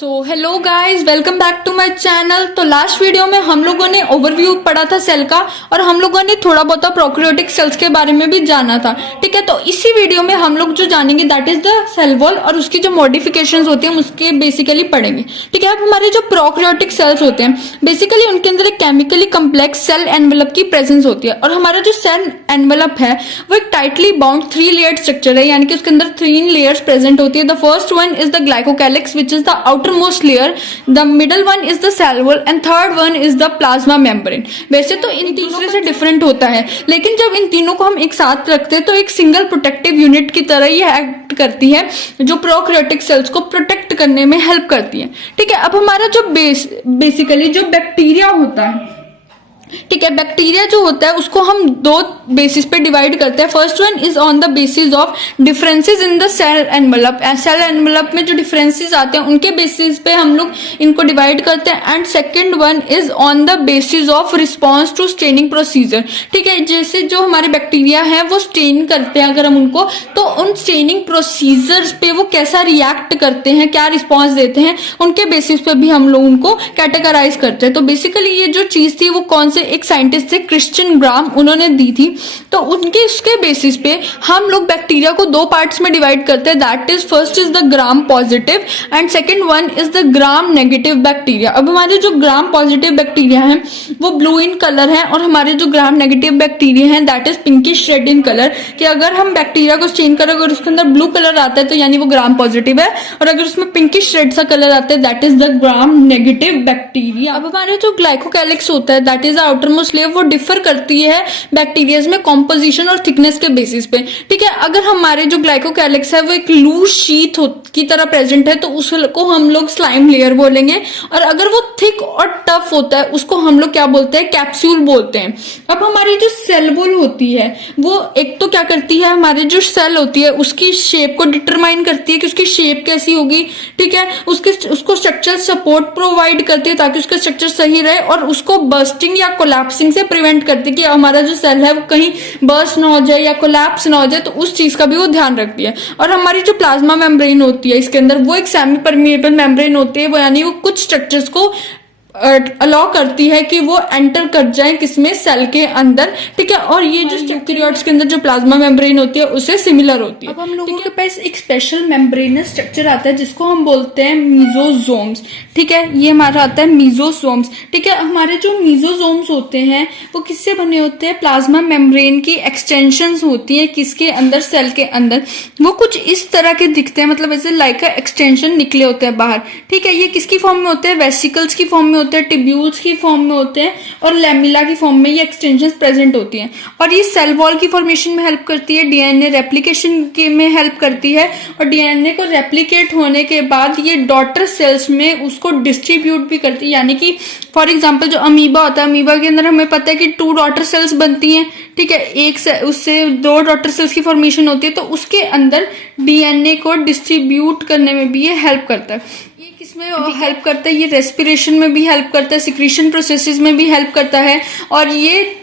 Hello guys, welcome back to my channel. तो last video में हम लोगों ने ओवरव्यू पढ़ा था सेल का और हम लोगों ने थोड़ा बहुत प्रोकैरियोटिक सेल्स के बारे में भी जाना था। ठीक है, तो इसी वीडियो में हम लोग जो जानेंगे that is the cell wall और उसकी जो मॉडिफिकेशंस होती हैं उसके बेसिकली पढ़ेंगे। ठीक है, अब हमारे जो प्रोकैरियोटिक सेल्स होते हैं बेसिकली उनके अंदर एक केमिकली कम्प्लेक्स सेल एनवेलप की प्रेजेंस होती है और हमारा जो सेल एनवेलप है वो एक टाइटली बाउंड 3 लेयर्ड स्ट्रक्चर है, यानी कि उसके अंदर 3 लेयर्स प्रेजेंट होती है। The first one is the glycocalyx which is the outermost layer, the middle one is the cell wall and third one is the plasma membrane। वैसे तो इन तीसरे से डिफरेंट होता है, लेकिन जब इन तीनों को हम एक साथ रखते हैं तो एक सिंगल प्रोटेक्टिव यूनिट की तरह ही एक्ट करती है जो प्रोकैरियोटिक सेल्स को प्रोटेक्ट करने में हेल्प करती है। ठीक है, अब हमारा जो बेसिकली जो बैक्टीरिया होता है, ठीक है, बैक्टीरिया जो होता है उसको हम 2 बेसिस पे डिवाइड करते हैं। First one is on the basis of differences in the cell envelope. Cell envelope में जो डिफरेंसेस आते हैं उनके बेसिस पे हम लोग इनको डिवाइड करते हैं। And second one is on the basis of response to staining procedure. ठीक है, जैसे जो हमारे बैक्टीरिया हैं वो स्टेन करते हैं अगर हम उनको, तो उन स्टेनिंग प्रोसीजर्स पे वो कैसा रिएक्ट करते हैं, क्या रिस्पॉन्स देते हैं, उनके बेसिस पे भी हम लोग उनको कैटेगराइज करते हैं। तो बेसिकली ये जो चीज थी वो कौन से एक साइंटिस्ट थे, क्रिश्चियन ग्राम, उन्होंने दी थी। तो उनके उसके बेसिस पे हम लोग बैक्टीरिया को 2 पार्ट्स में डिवाइड करते हैं। That is first is the gram positive and second one is the gram negative bacteria. अब हमारे जो ग्राम पॉजिटिव बैक्टीरिया हैं वो ब्लू इन कलर है और हमारे जो ग्राम नेगेटिव बैक्टीरिया हैं that is pinkish red in colour. कि अगर हम बैक्टीरिया को स्टेन करें, अगर उसके अंदर ब्लू कलर आता है तो यानी वो ग्राम पॉजिटिव है, और अगर उसमें पिंकिश रेड सा कलर आता है that is the gram negative bacteria. अब हमारे जो ग्लाइकोकैलिक्स होता है दैट इज आउटरमोस्ट लेयर, वो डिफर करती है बैक्टीरियाज में कॉम्पोजिशन और थिकनेस के बेसिस पे। ठीक है, अगर हमारे जो ग्लाइकोकैलिक्स है वो एक लूज शीट की तरह प्रेजेंट है तो उसको हम लोग स्लाइम लेयर बोलेंगे, और अगर वो थिक और टफ होता है उसको हम लोग क्या बोलते हैं, कैप्सूल बोलते हैं। अब हमारी जो सेल वॉल होती है वो एक तो क्या करती है, हमारी जो सेल होती है उसकी शेप को डिटरमाइन करती है कि उसकी शेप कैसी होगी। ठीक है, उसको स्ट्रक्चर सपोर्ट प्रोवाइड करती है ताकि उसका स्ट्रक्चर सही रहे, और उसको बर्स्टिंग या कोलैप्सिंग से प्रिवेंट करती है कि हमारा जो सेल है वो कहीं बर्स्ट ना हो जाए या कोलैप्स ना हो जाए, तो उस चीज का भी वो ध्यान रखती है। और हमारी जो प्लाज्मा मेम्ब्रेन होती है इसके अंदर वो एक सेमी परमिएबल मेम्ब्रेन होती है, वो यानी वो कुछ स्ट्रक्चर्स को अलाउ करती है कि वो एंटर कर जाए किसमें, सेल के अंदर। ठीक है, और ये जो यूकैरियोट्स के अंदर जो प्लाज्मा मेम्ब्रेन होती है उससे सिमिलर होती है। अब हम लोगों के पास एक स्पेशल मेम्ब्रेनस स्ट्रक्चर आता है जिसको हम बोलते हैं मीजोसोम्स। ठीक है, ये हमारा आता है मीजोसोम्स। ठीक है, हमारे जो मीजोसोम्स होते हैं वो किससे बने होते हैं, प्लाज्मा मेम्ब्रेन की एक्सटेंशंस होती है किसके अंदर, सेल के अंदर। वो कुछ इस तरह के दिखते हैं, मतलब ऐसे लाइक एक्सटेंशन निकले होते हैं बाहर। ठीक है, ये किसकी फॉर्म में होते हैं, वेसिकल्स की फॉर्म में होते हैं, टिब्यूल्स की फॉर्म में होते हैं, और लैमिला की फॉर्म में ये एक्सटेंशंस प्रेजेंट होती हैं। और ये सेल वॉल की फॉर्मेशन में हेल्प करती है, डीएनए रेप्लिकेशन के में हेल्प करती है, और डीएनए को रेप्लिकेट होने के बाद ये डॉटर सेल्स में उसको डिस्ट्रीब्यूट भी करती है। यानी कि फॉर एग्जांपल जो अमीबा होता है, अमीबा के अंदर हमें पता है कि 2 डॉटर सेल्स बनती हैं। ठीक है, एक से उससे 2 डॉटर सेल्स की फॉर्मेशन होती है, तो उसके अंदर डीएनए को डिस्ट्रीब्यूट करने में भी ये हेल्प करता है। ये किसमें हेल्प करता है, ये रेस्पिरेशन में भी हेल्प करता है, सिक्रीशन प्रोसेसेस में भी हेल्प करता है, और ये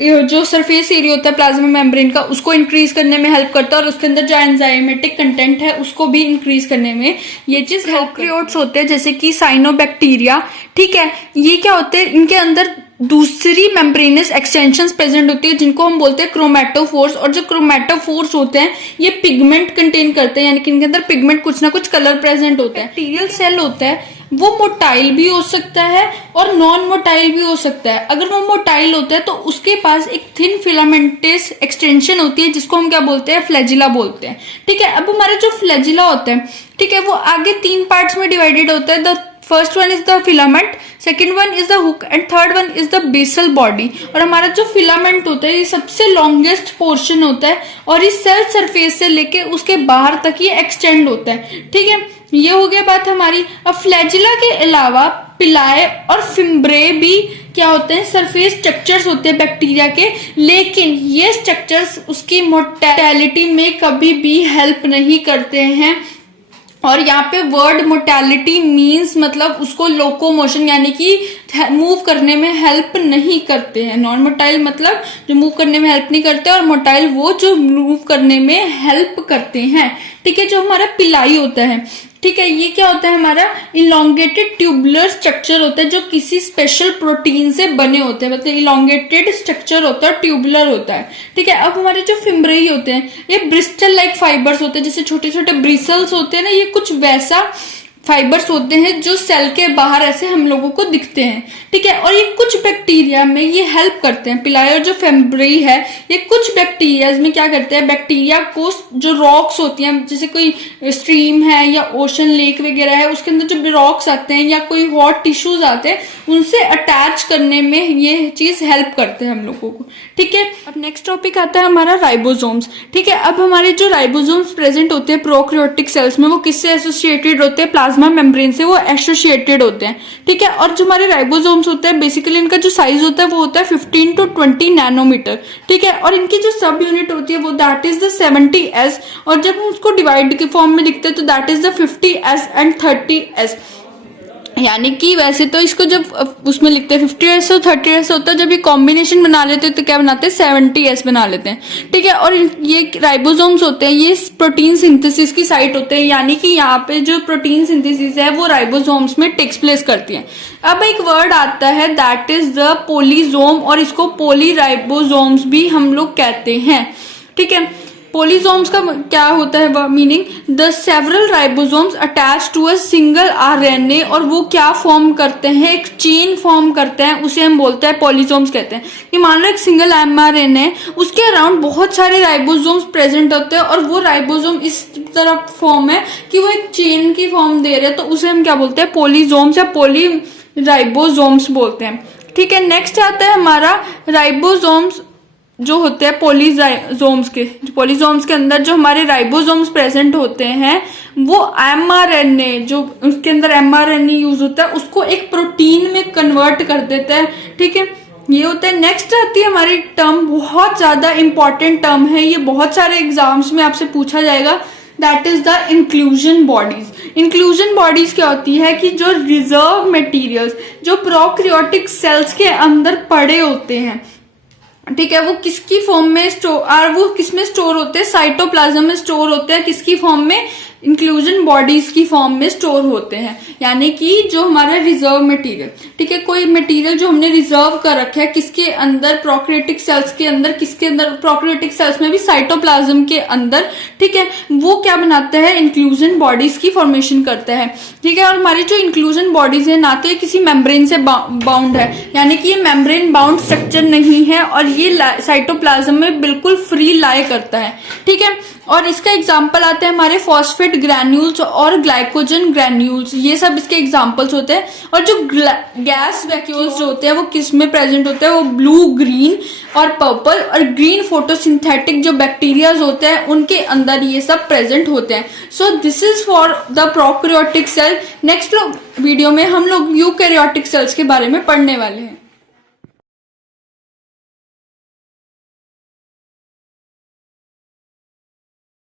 जो सरफेस एरिया होता है प्लाज्मा मेम्ब्रेन का उसको इंक्रीज करने में हेल्प करता है, और उसके अंदर जो एंजाइमेटिक कंटेंट है उसको भी इंक्रीज करने में ये चीज हेल्प। प्रोकैरियोट्स होते हैं जैसे कि साइनोबैक्टीरिया। ठीक है, ये क्या होते हैं, इनके अंदर दूसरी मेम्ब्रेनस एक्सटेंशंस प्रेजेंट होती है जिनको हम बोलते हैं क्रोमैटोफोर्स। और जो क्रोमैटोफोर्स होते हैं ये पिगमेंट कंटेन करते हैं, यानी कि इनके अंदर पिगमेंट कुछ ना कुछ कलर प्रेजेंट होता है। बैक्टीरियल सेल होता है वो मोटाइल भी हो सकता है और नॉन मोटाइल भी हो सकता है। अगर वो मोटाइल होता है तो उसके पास एक थिन फिलामेंटस एक्सटेंशन होती है जिसको हम क्या बोलते हैं, फ्लैजिला बोलते हैं। ठीक है, अब हमारा जो फ्लैजिला होता है, ठीक है, वो आगे 3 पार्ट्स में डिवाइडेड होता है। The first one is the filament, second one is the hook and third one is the basal body. और हमारा जो फिलामेंट होता है ये सबसे लॉन्गेस्ट पोर्शन होता है और इस सेल सरफेस से लेके उसके बाहर तक ये एक्सटेंड होता है। ठीक है, ये हो गया बात हमारी। अब फ्लैजिला के अलावा पिलाए और फिम्ब्रे भी क्या होते हैं, सरफेस स्ट्रक्चर्स होते हैं बैक्टीरिया के, लेकिन ये स्ट्रक्चर्स उसकी मोर्टेलिटी में कभी भी हेल्प नहीं करते हैं। और यहाँ पे वर्ड मोर्टेलिटी मीन्स मतलब उसको लोकोमोशन यानी कि मूव करने में हेल्प नहीं करते हैं। नॉन मोटाइल मतलब जो मूव करने में हेल्प नहीं करते, और मोटाइल वो जो मूव करने में हेल्प करते हैं। ठीक है, जो हमारा पिलाई होता है, ठीक है। ये क्या होता है, हमारा इलोंगेटेड ट्यूबुलर स्ट्रक्चर होता है जो किसी स्पेशल प्रोटीन से बने होते हैं, मतलब इलोंगेटेड स्ट्रक्चर होता है, ट्यूबुलर होता है। ठीक है। अब हमारे जो फिम्ब्रेई होते हैं ये ब्रिस्टल लाइक फाइबर्स होते हैं, जैसे छोटे छोटे ब्रिसल्स होते हैं ना, ये कुछ वैसा फाइबर्स होते हैं जो सेल के बाहर ऐसे हम लोगों को दिखते हैं। ठीक है। और ये कुछ बैक्टीरिया में ये हेल्प करते हैं, पिलाई और जो फिम्ब्रेई है ये कुछ बैक्टीरिया में क्या करते हैं, बैक्टीरिया को जो रॉक्स होती हैं, जैसे कोई स्ट्रीम है या ओशन लेक वगैरह है, उसके अंदर जो रॉक्स आते हैं या कोई हॉट टिश्यूज आते हैं, उनसे अटैच करने में ये चीज हेल्प करते हैं हम लोगों को। ठीक है। अब नेक्स्ट टॉपिक आता है हमारा राइबोसोम्स। ठीक है। अब हमारे जो राइबोसोम्स प्रेजेंट होते हैं प्रोकैरियोटिक सेल्स में, वो किससे एसोसिएटेड होते हैं, प्लाज्मा मेम्ब्रेन से वो एसोसिएटेड होते हैं। ठीक है। और जो हमारे राइबोसोम्स होते हैं बेसिकली इनका जो साइज होता है वो होता है 15 to 20 नैनोमीटर। ठीक है। और इनकी जो सब यूनिट होती है वो दैट इज द 70S, और जब हम उसको डिवाइड के फॉर्म में लिखते हैं तो that is the 50S and 30S। यानी कि वैसे तो इसको जब उसमें लिखते हैं 50S और 30S होता है, जब ये कॉम्बिनेशन बना लेते हैं तो क्या बनाते हैं, 70S बना लेते हैं। ठीक है। और ये राइबोसोम्स होते हैं, ये प्रोटीन सिंथेसिस की साइट होते हैं, यानी कि यहाँ पे जो प्रोटीन सिंथेसिस है वो राइबोसोम्स में टेक्स प्लेस करती है। अब एक वर्ड आता है दैट इज द पोलीजोम, और इसको पोलीराइबोसोम्स भी हम लोग कहते हैं। ठीक है। पोलीसोम्स का क्या होता है meaning, the several ribosomes attach to a single RNA, और वो क्या फॉर्म करते हैं, एक चेन फॉर्म करते हैं, उसे हम बोलते हैं पोलीसोम्स कहते हैं। कि मान लो एक सिंगल एमआरएनए, उसके अराउंड बहुत सारे राइबोसोम्स प्रेजेंट होते हैं, और वो राइबोसोम इस तरह फॉर्म है कि वो एक चेन की फॉर्म दे रहे हैं, तो उसे हम क्या बोलते हैं, पोलीसोम्स या पोलीराइबोसोम्स बोलते हैं। ठीक है। नेक्स्ट आता है हमारा राइबोसोम्स जो होते हैं पोलीसोम्स के अंदर जो हमारे राइबोसोम्स प्रेजेंट होते हैं, वो एमआरएनए, जो उसके अंदर एमआरएनए यूज होता है, उसको एक प्रोटीन में कन्वर्ट कर देता है। ठीक है। ये होता है। नेक्स्ट आती है हमारी टर्म, बहुत ज्यादा इंपॉर्टेंट टर्म है, ये बहुत सारे एग्जाम्स में आपसे पूछा जाएगा, that is the inclusion bodies. Inclusion bodies क्या होती है कि जो रिजर्व मटेरियल्स जो प्रोकैरियोटिक सेल्स के अंदर पड़े होते हैं, ठीक है, वो किसकी फॉर्म में स्टोर, वो किसमें स्टोर होते हैं, साइटोप्लाज्म में स्टोर होते हैं, किसकी फॉर्म में, इंक्लूजन बॉडीज की फॉर्म में स्टोर होते हैं। यानी कि जो हमारा रिजर्व मटेरियल, ठीक है, कोई मटेरियल जो हमने रिजर्व कर रखा है किसके अंदर, प्रोकैरियोटिक सेल्स के अंदर, किसके अंदर, प्रोकैरियोटिक सेल्स में भी साइटोप्लाज्म के अंदर। ठीक है। वो क्या बनाता है, इंक्लूजन बॉडीज की फॉर्मेशन करता है। ठीक है। और हमारी जो इंक्लूजन बॉडीज है ना तो ये किसी मेम्ब्रेन से बाउंड है, यानी कि ये मेम्ब्रेन बाउंड स्ट्रक्चर नहीं है, और ये साइटोप्लाज्म में बिल्कुल फ्री लाई करता है। ठीक है। और इसका एग्जाम्पल आते हैं हमारे फॉस्फेट ग्रैन्यूल्स और ग्लाइकोजन ग्रैन्यूल्स, ये सब इसके एग्जाम्पल्स होते हैं। और जो गैस वैक्यूल्स जो होते हैं वो किस में प्रेजेंट होते हैं, वो ब्लू, ग्रीन और पर्पल और ग्रीन फोटोसिंथेटिक जो बैक्टीरियाज होते हैं उनके अंदर ये सब प्रेजेंट होते हैं। So this is for the prokaryotic cell. Next video में हम लोग यूकैरियोटिक सेल्स के बारे में पढ़ने वाले हैं।